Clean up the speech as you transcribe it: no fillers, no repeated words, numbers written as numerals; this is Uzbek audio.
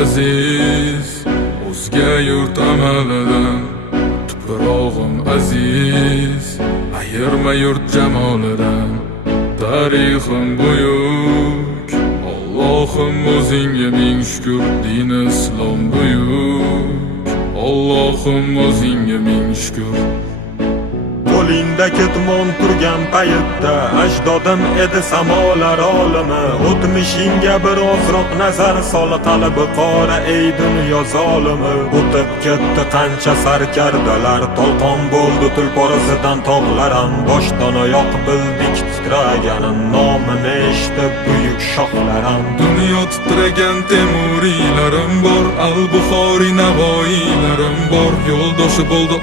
aziz, o'zga yurt amalidan. Tuprog'im aziz, ayirma yurt jamolidan. Tarixim buyuk, Allohim o'zingga ming shukr. Din islom buyuk, Allohim o'zingga ming shukr. Qo'lingda ketmon turgan paytda ajdodim edi samolar olimi. O'tmishingga birozroq nazar sol, qalbi qora ey dunyo zolimi. O'tib ketdi qancha sarkardalar, tolqon bo'ldi tulporasidan tog'laram. Boshdan oyoq bildik titraganin, nomini eshitib buyuk shohlaram. Dunyo titragan temuriylarim bor, al-Buxoriy navoiylarim bor. Yo'ldoshi bo'ldi